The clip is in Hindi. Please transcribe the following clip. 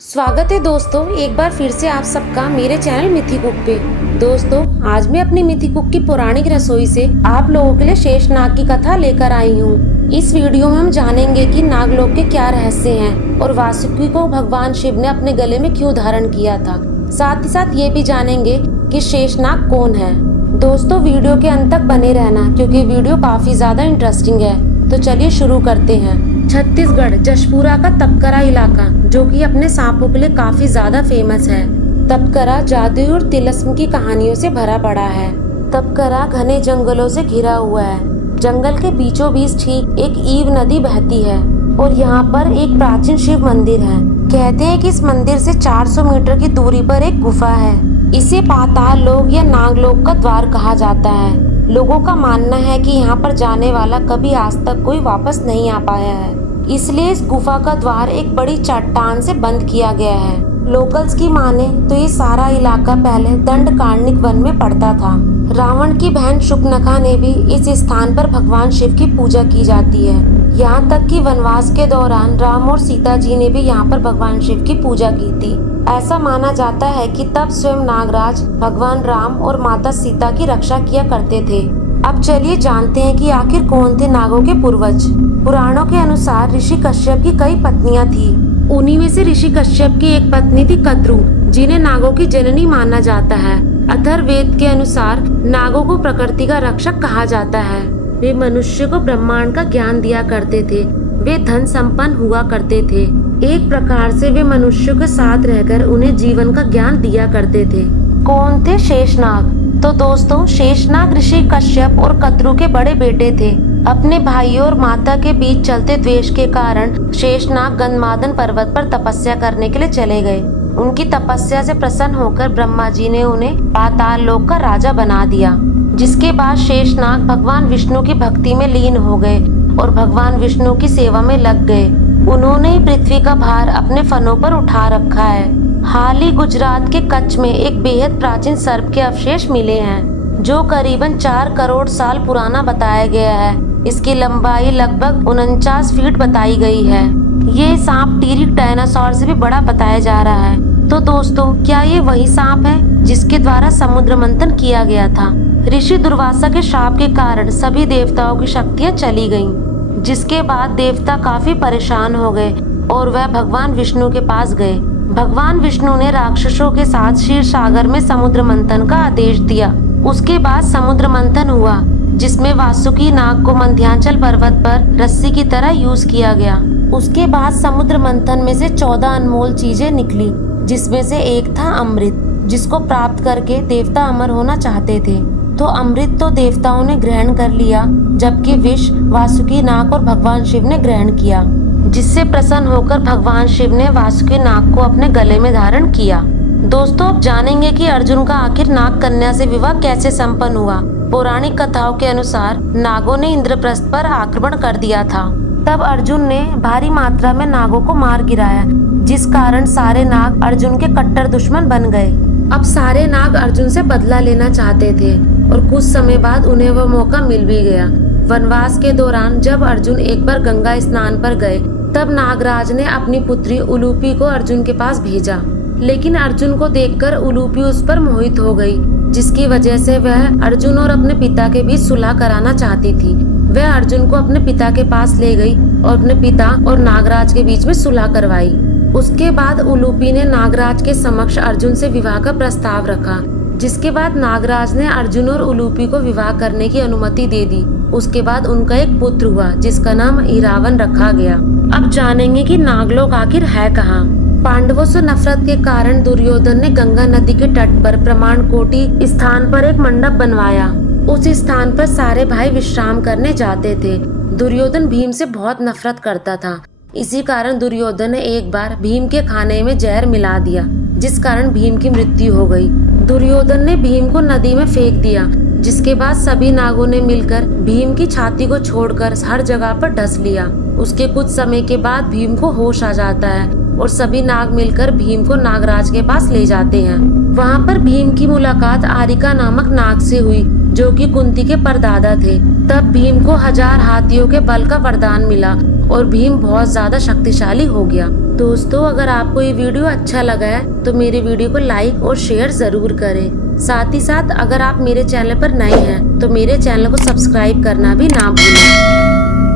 स्वागत है दोस्तों, एक बार फिर से आप सबका मेरे चैनल मिथि कुक पे। दोस्तों, आज मैं अपनी मिथि कुक की पौराणिक रसोई से आप लोगों के लिए शेषनाग की कथा लेकर आई हूँ। इस वीडियो में हम जानेंगे कि नागलोक के क्या रहस्य हैं और वासुकी को भगवान शिव ने अपने गले में क्यों धारण किया था। साथ ही साथ ये भी जानेंगे कि शेषनाग कौन है। दोस्तों, वीडियो के अंत तक बने रहना क्योंकि वीडियो काफी ज्यादा इंटरेस्टिंग है। तो चलिए शुरू करते हैं। छत्तीसगढ़ जशपुरा का तपकरा इलाका, जो कि अपने सांपों के लिए काफी ज्यादा फेमस है। तपकरा जादू और तिलिस्म की कहानियों से भरा पड़ा है। तपकरा घने जंगलों से घिरा हुआ है। जंगल के बीचों बीच ठीक एक ईव नदी बहती है और यहाँ पर एक प्राचीन शिव मंदिर है। कहते हैं कि इस मंदिर से 400 मीटर की दूरी पर एक गुफा है। इसे पाताल लोक या नागलोक का द्वार कहा जाता है। लोगों का मानना है कि यहाँ पर जाने वाला कभी आज तक कोई वापस नहीं आ पाया है, इसलिए इस गुफा का द्वार एक बड़ी चट्टान से बंद किया गया है। लोकल्स की माने तो ये सारा इलाका पहले दंडकारण्य वन में पड़ता था। रावण की बहन शुकनखा ने भी इस स्थान पर भगवान शिव की पूजा की जाती है। यहाँ तक कि वनवास के दौरान राम और सीता जी ने भी यहाँ पर भगवान शिव की पूजा की थी। ऐसा माना जाता है कि तब स्वयं नागराज भगवान राम और माता सीता की रक्षा किया करते थे। अब चलिए जानते हैं कि आखिर कौन थे नागों के पूर्वज। पुराणों के अनुसार ऋषि कश्यप की कई पत्नियां थी। उन्हीं में से ऋषि कश्यप की एक पत्नी थी कद्रू, जिन्हें नागों की जननी माना जाता है। अथर्ववेद के अनुसार नागों को प्रकृति का रक्षक कहा जाता है। वे मनुष्य को ब्रह्मांड का ज्ञान दिया करते थे। वे धन संपन्न हुआ करते थे। एक प्रकार से वे मनुष्यों के साथ रहकर उन्हें जीवन का ज्ञान दिया करते थे। कौन थे शेषनाग? तो दोस्तों, शेषनाग ऋषि कश्यप और कद्रू के बड़े बेटे थे। अपने भाइयों और माता के बीच चलते द्वेष के कारण शेषनाग गंधमादन पर्वत पर तपस्या करने के लिए चले गए। उनकी तपस्या से प्रसन्न होकर ब्रह्मा जी ने उन्हें पाताल लोक का राजा बना दिया। जिसके बाद शेषनाग भगवान विष्णु की भक्ति में लीन हो गए और भगवान विष्णु की सेवा में लग गए। उन्होंने ही पृथ्वी का भार अपने फनों पर उठा रखा है। हाल ही गुजरात के कच्छ में एक बेहद प्राचीन सर्प के अवशेष मिले हैं, जो करीबन 4 करोड़ साल पुराना बताया गया है। इसकी लंबाई लगभग 49 फीट बताई गई है। ये सांप टीरिक डायनासोर से भी बड़ा बताया जा रहा है। तो दोस्तों, क्या ये वही सांप है जिसके द्वारा समुद्र मंथन किया गया था? ऋषि दुर्वासा के शाप के कारण सभी देवताओं की शक्तियाँ चली गयी, जिसके बाद देवता काफी परेशान हो गए और वह भगवान विष्णु के पास गए। भगवान विष्णु ने राक्षसों के साथ क्षीर सागर में समुद्र मंथन का आदेश दिया। उसके बाद समुद्र मंथन हुआ, जिसमें वासुकी नाग को मध्यांचल पर्वत पर रस्सी की तरह यूज किया गया। उसके बाद समुद्र मंथन में से 14 अनमोल चीजें निकली, जिसमें से एक था अमृत, जिसको प्राप्त करके देवता अमर होना चाहते थे। तो अमृत तो देवताओं ने ग्रहण कर लिया, जबकि विष वासुकी नाग और भगवान शिव ने ग्रहण किया, जिससे प्रसन्न होकर भगवान शिव ने वासुकी नाग को अपने गले में धारण किया। दोस्तों, अब जानेंगे कि अर्जुन का आखिर नाग कन्या से विवाह कैसे संपन्न हुआ। पौराणिक कथाओं के अनुसार नागों ने इंद्रप्रस्थ पर आक्रमण कर दिया था। तब अर्जुन ने भारी मात्रा में नागों को मार गिराया, जिस कारण सारे नाग अर्जुन के कट्टर दुश्मन बन गए। अब सारे नाग अर्जुन से बदला लेना चाहते थे और कुछ समय बाद उन्हें वह मौका मिल भी गया। वनवास के दौरान जब अर्जुन एक बार गंगा स्नान पर गए, तब नागराज ने अपनी पुत्री उलूपी को अर्जुन के पास भेजा। लेकिन अर्जुन को देखकर उलूपी उस पर मोहित हो गई, जिसकी वजह से वह अर्जुन और अपने पिता के बीच सुलह कराना चाहती थी। वह अर्जुन को अपने पिता के पास ले गई और अपने पिता और नागराज के बीच में सुलह करवाई। उसके बाद उलूपी ने नागराज के समक्ष अर्जुन से विवाह का प्रस्ताव रखा, जिसके बाद नागराज ने अर्जुन और उलूपी को विवाह करने की अनुमति दे दी। उसके बाद उनका एक पुत्र हुआ, जिसका नाम इरावन रखा गया। अब जानेंगे कि नागलोक आखिर है कहाँ। पांडवों से नफरत के कारण दुर्योधन ने गंगा नदी के तट पर प्रमाणकोटि स्थान पर एक मंडप बनवाया। उस स्थान पर सारे भाई विश्राम करने जाते थे। दुर्योधन भीम से बहुत नफरत करता था। इसी कारण दुर्योधन ने एक बार भीम के खाने में जहर मिला दिया, जिस कारण भीम की मृत्यु हो गई। दुर्योधन ने भीम को नदी में फेंक दिया, जिसके बाद सभी नागों ने मिलकर भीम की छाती को छोड़कर हर जगह पर ढस लिया। उसके कुछ समय के बाद भीम को होश आ जाता है और सभी नाग मिलकर भीम को नागराज के पास ले जाते हैं। वहाँ पर भीम की मुलाकात आरिका नामक नाग से हुई, जो कि कुंती के परदादा थे। तब भीम को 1000 हाथियों के बल का वरदान मिला और भीम बहुत ज्यादा शक्तिशाली हो गया। दोस्तों, अगर आपको ये वीडियो अच्छा लगा है तो मेरे वीडियो को लाइक और शेयर जरूर करें। साथ ही साथ अगर आप मेरे चैनल पर नए हैं तो मेरे चैनल को सब्सक्राइब करना भी ना भूलें।